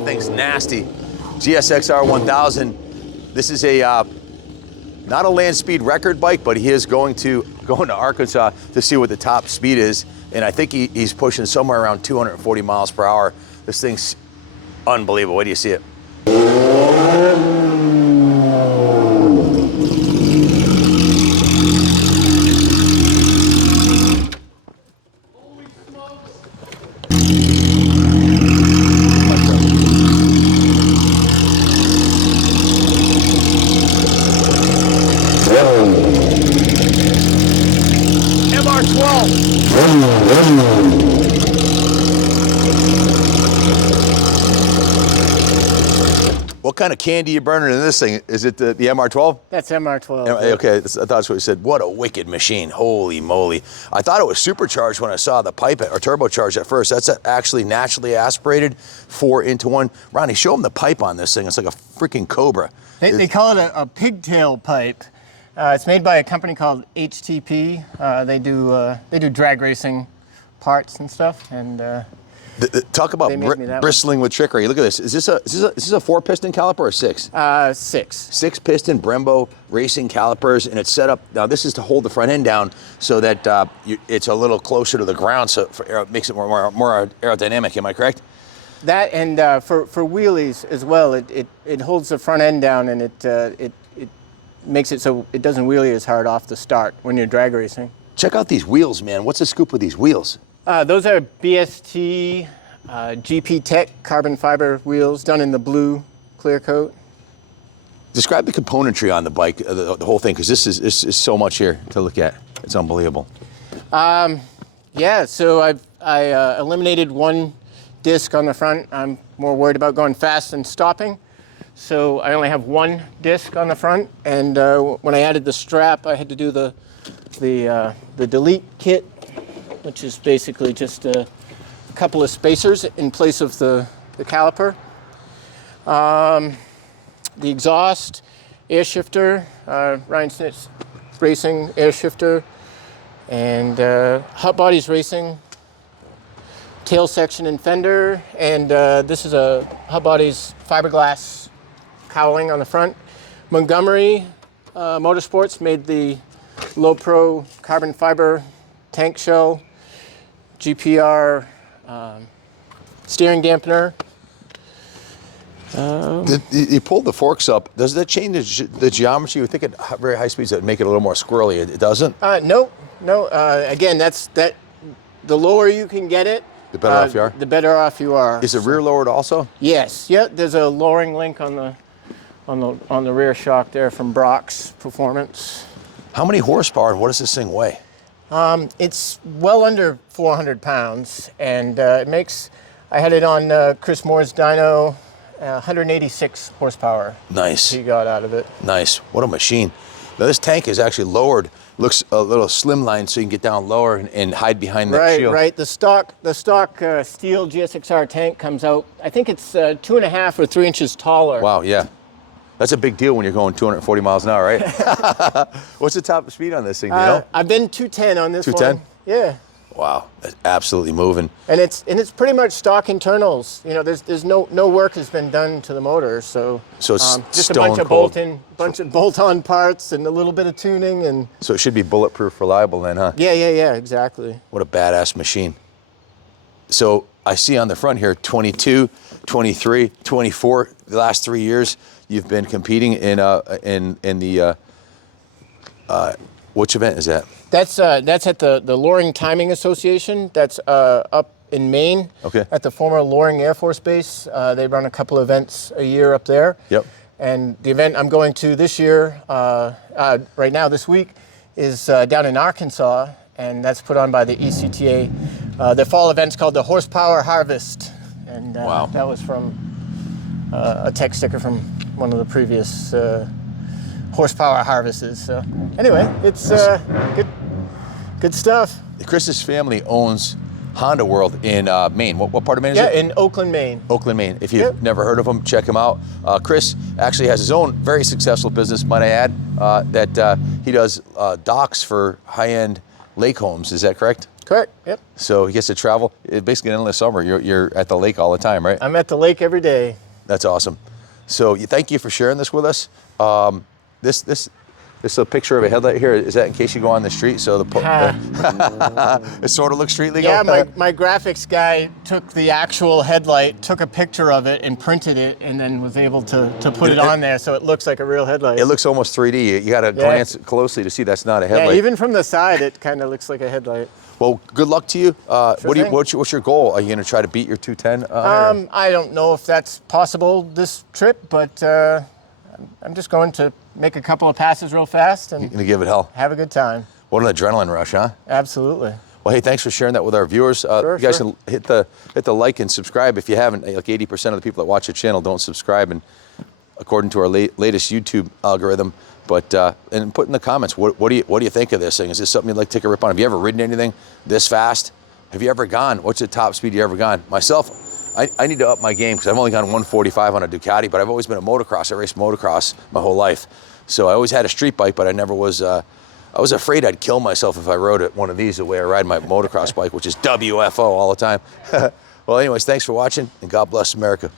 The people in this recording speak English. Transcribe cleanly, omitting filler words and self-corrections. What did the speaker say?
that thing's nasty. Gsxr 1000. This is a not a land speed record bike, but he is going to Arkansas to see what the top speed is, and I think he's pushing somewhere around 240 miles per hour. This thing's unbelievable. Wait till you see it. What kind of candy you burning in this thing? Is it the MR12? That's MR12. Okay, I thought that's what you said. What a wicked machine. Holy moly. I thought it was supercharged when I saw the pipe, or turbocharged at first. That's actually naturally aspirated 4-into-1. Ronnie, show them the pipe on this thing. It's like a freaking Cobra. They call it a pigtail pipe. It's made by a company called HTP. They do drag racing parts and stuff. And talk about bristling with trickery. Look at this. Is this a 4-piston caliper or 6? 6. 6-piston Brembo racing calipers, and it's set up. Now this is to hold the front end down so that it's a little closer to the ground, so it makes it more aerodynamic. Am I correct? That and for wheelies as well, it holds the front end down, and it makes it so it doesn't wheelie as hard off the start when you're drag racing. Check out these wheels, man. What's the scoop with these wheels? Those are BST GP Tech carbon fiber wheels done in the blue clear coat. Describe the componentry on the bike, the whole thing, because this is so much here to look at. It's unbelievable. Yeah, so I eliminated one disc on the front. I'm more worried about going fast and stopping. So I only have one disc on the front, and when I added the strap, I had to do the delete kit, which is basically just a couple of spacers in place of the caliper. The exhaust, air shifter, Ryan Snitz Racing air shifter, and Hot Bodies Racing tail section and fender, and this is a Hot Bodies fiberglass cowling on the front. Montgomery Motorsports made the Low Pro carbon fiber tank shell, GPR steering dampener. You pulled the forks up. Does that change the geometry? You would think at very high speeds that would make it a little more squirrely. It doesn't? No. Again, the lower you can get it, the better off you are? The better off you are. Is it rear lowered also? Yes. Yeah, there's a lowering link on the rear shock there from Brock's Performance. How many horsepower and what does this thing weigh? It's well under 400 pounds, and it makes, I had it on Chris Moore's dyno, 186 horsepower. Nice. He got out of it. Nice. What a machine. Now this tank is actually lowered. Looks a little slimline, so you can get down lower and hide behind that shield. Right. The stock steel Gsxr tank comes out, I think it's 2.5 or 3 inches taller. Wow, yeah. That's a big deal when you're going 240 miles an hour, right? What's the top speed on this thing, do you know? I've been 210 on this 210? one. Yeah. Wow, that's absolutely moving. And it's pretty much stock internals. You know, there's no work has been done to the motor, so it's just stone a bunch of bolt-on parts and a little bit of tuning, and so it should be bulletproof, reliable then, huh? Yeah, exactly. What a badass machine. So I see on the front here 22, 23, 24. The last 3 years you've been competing in the which event is that? That's at the Loring Timing Association. That's up in Maine. Okay. At the former Loring Air Force Base. They run a couple events a year up there. Yep. And the event I'm going to this year, right now this week, is down in Arkansas, and that's put on by the ECTA. The fall event's called the Horsepower Harvest, and wow. That was from a tech sticker from one of the previous horsepower harvests. So anyway, it's good stuff. Chris's family owns Honda World in Maine. What part of Maine is it? Yeah, in Oakland, Maine. Oakland, Maine. If you've never heard of him, check him out. Chris actually has his own very successful business, might I add, that he does docks for high-end lake homes. Is that correct? Correct. Yep. So he gets to travel. Basically, in the summer, you're at the lake all the time, right? I'm at the lake every day. That's awesome. So thank you for sharing this with us. This is a picture of a headlight here. Is that in case you go on the street? So it sort of looks street legal? Yeah, my graphics guy took the actual headlight, took a picture of it and printed it, and then was able to put it on there so it looks like a real headlight. It looks almost 3D. You got to glance closely to see that's not a headlight. Yeah, even from the side, it kind of looks like a headlight. Well, good luck to you. Thing. What's your goal? Are you going to try to beat your 210? I don't know if that's possible this trip, but I'm just going to make a couple of passes real fast and You're going to give it hell. have a good time. What an adrenaline rush, huh? Absolutely. Well, hey, thanks for sharing that with our viewers. You guys can hit the like and subscribe if you haven't. Like 80% of the people that watch the channel don't subscribe, and according to our latest YouTube algorithm. But and put in the comments, what do you think of this thing? Is this something you'd like to take a rip on? Have you ever ridden anything this fast? Have you ever gone? What's the top speed you ever gone? Myself, I need to up my game because I've only gone 145 on a Ducati, but I've always been a motocross. I raced motocross my whole life. So I always had a street bike, but I never was, I was afraid I'd kill myself if I rode one of these the way I ride my motocross bike, which is WFO all the time. Well, anyways, thanks for watching, and God bless America.